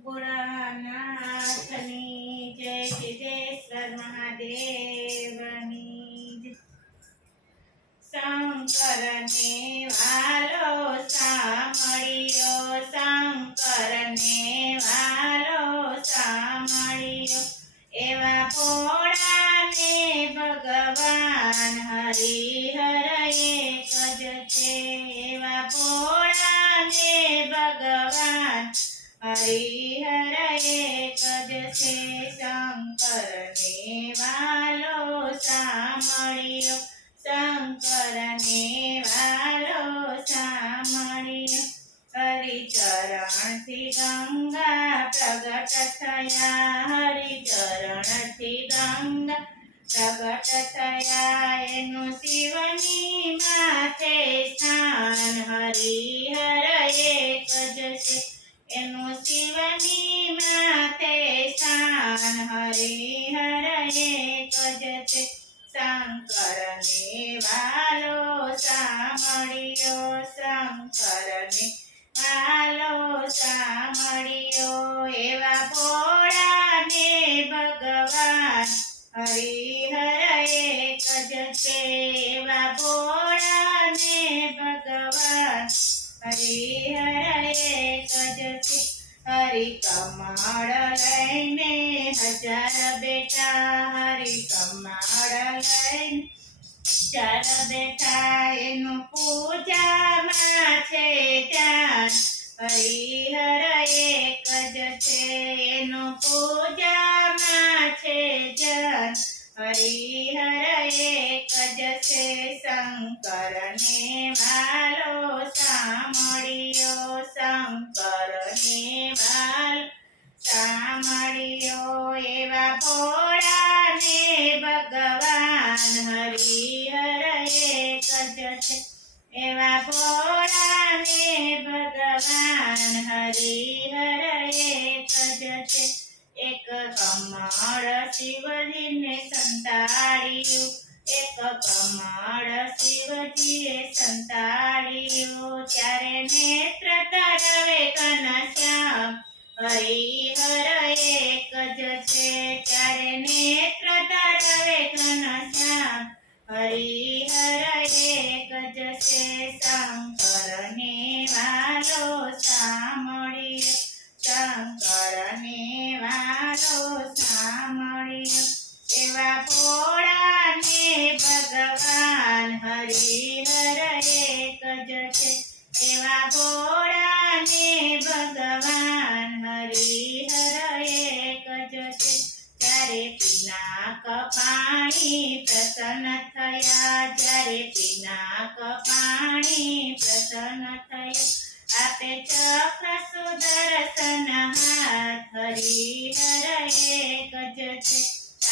ભોળાનાથની જય સિદ્ધેશ્વર મહાદેવની. શંકરને વાલો સાંભળ્યો શંકરને હરિહર એક જ છે શંકરને વાલો સામળિયો શંકરને વાલો સામળિયો હરિચરણથી ગંગા પ્રગટ થયા. હરિચરણથી ગંગા પ્રગટ થયા. એનું શિવની માથે સ્થાન હરિહર એક જ છે એનું શિવની માથે સ્થાન હરિહર એક જ છે શંકરને વાલો સામળિયો શંકરને વાલો સામળિયો એવા ભોળાને ભગવાન હરિહર એક જ છે એવા ભોળાને ભગવાન હરિહર હરિ કમાડ લઈને હજાર બેટા હરિ કમાડ લઈને ચાર બેટા એનું પૂજામાં છે ધ્યાન. હરિહર એક જ છે એનું પૂજામાં છે ધ્યાન હરિહર એક જ છે શંકરને વાલો સામળિયો સામળિયો એવા ભોળાને ભગવાન હરિહર એક જ છે એવા ભોળાને ભગવાન હરિહર એક છે એક કમળ શિવજીને સંતાડ્યું. એક કમળ શિવજીએ સંતાડ્યું. ત્યારે નેત્ર તરવે ઘનશ્યામ હરિહર એક જ છે શંકરને વાલો સામળિયો શંકરને વાલો સામળિયો એવા ભોળાને ભગવાન હરિહર એક જ છે એવા ભોળાને ભગવાન હરિહર એક જ છે જ્યારે કપાણી પાણી પ્રસન્ન જ્યારે પિનાક પાણી પ્રસન્ન થયું. આપે ચક્ર સુદર્શન હાથ હરિહર એક જ છે.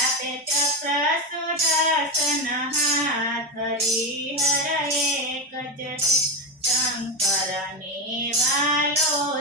આપે ચક્ર સુદર્શન હાથ હરિહર એક જ છે. શંકરને વાલો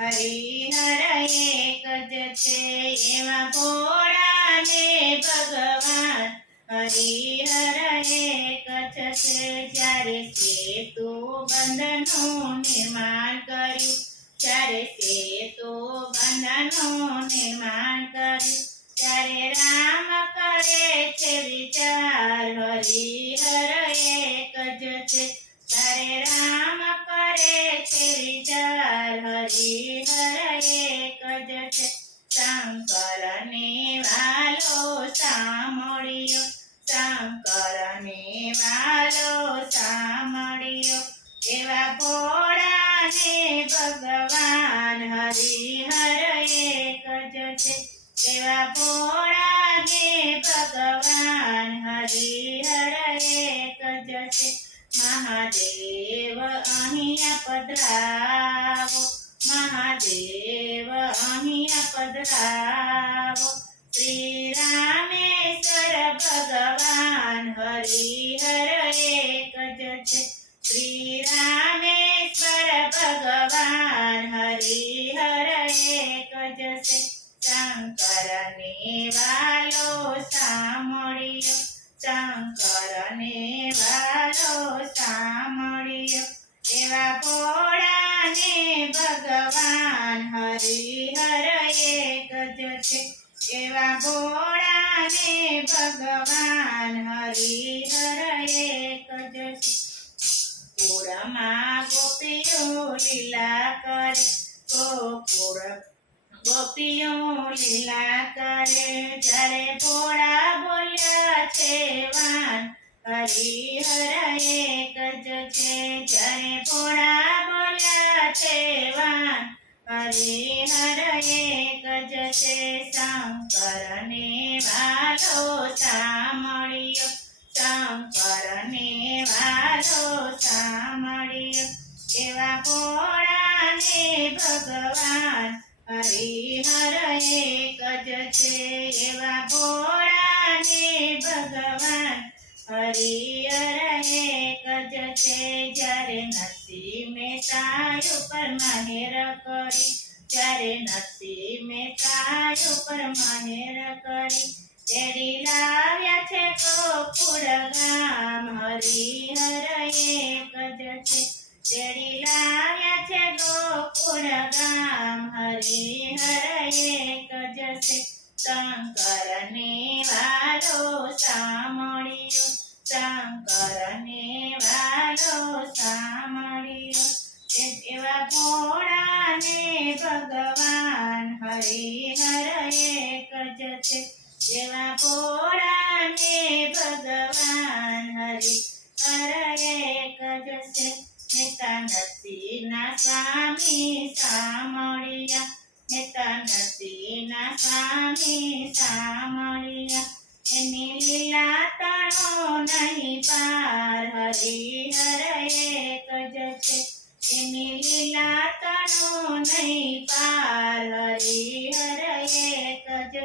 હરિહર એક જ છે એવા ભોળાને ભગવાન. હરિહર એક જ છે જ્યારે સેતુ બંધનનું નિર્માણ કર્યું. જ્યારે સેતુ બંધનનું નિર્માણ કર્યું. ત્યારે રામ કરે છે વિચાર, હરિહર એક જ છે. એવા ભોળાને ભગવાન હરિહર એક જ છે એવા ભોળાને ભગવાન હરિહર એક જ છે મહાદેવ અહીંયા પધરાવો, મહાદેવ અહીંયા પધરાવો. શ્રી રામેશ્વર ભગવાન હરિહર એક જ છે શ્રી રામેશ્વર ભગવાન હરિહર એક જશે શંકર ને વાલો સાંભળ્યો. શંકર ને વાલો સાંભળ્યો. એવા ભોળા ને ભગવાન હરિહર એક જશે એવા ભોળા ને ભગવાન કુળમાં ગોપીઓ લીલા કરે ગોકુળ ગોપીઓ લીલા કરે જ્યારે ભોળા બોલ્યા છે, વાન. હરિહર એક જ્યારે ભોળા બોલ્યા છે વાન હરિહર એક જ છે શંકરને વાલો સામળ્યો ભગવાન હરિહર એક જ એવા ભગવાન હરિહર એક જ છે. જ્યારે નરસિંહ મહેતા ઉપર મહેર કરી, જ્યારે નરસિંહ મહેતા ઉપર મહેર કરી, તેડી લાવ્યા છે તો ગામ તેડી લાવ્યા છે ગોકુળ ગામ હરિહર એક જ. છે શંકરને વાલો સામળ્યો શંકરને વાલો એવા ભોળાને ભગવાન હરિહર એક જ એવા ભોળાને ભગવાન જ છે નરસિંહના સ્વામી સામળિયા નેતા નરસિંહના સ્વામી સામળિયા એની લીલા તણો નહીં પાર હરિહર એક જ એની લીલા નહીં પાર હરિહર એક જ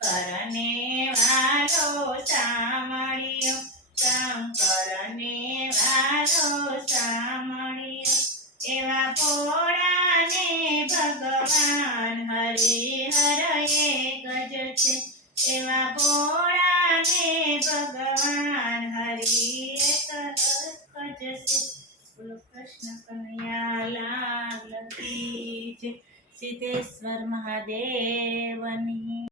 કરને વાલો સામળ્યો શંકરને એવા ભોળાને ભગવાન હરિ એક જ છે. બોલો કૃષ્ણ કનૈયા લાલ સિદ્ધેશ્વર મહાદેવની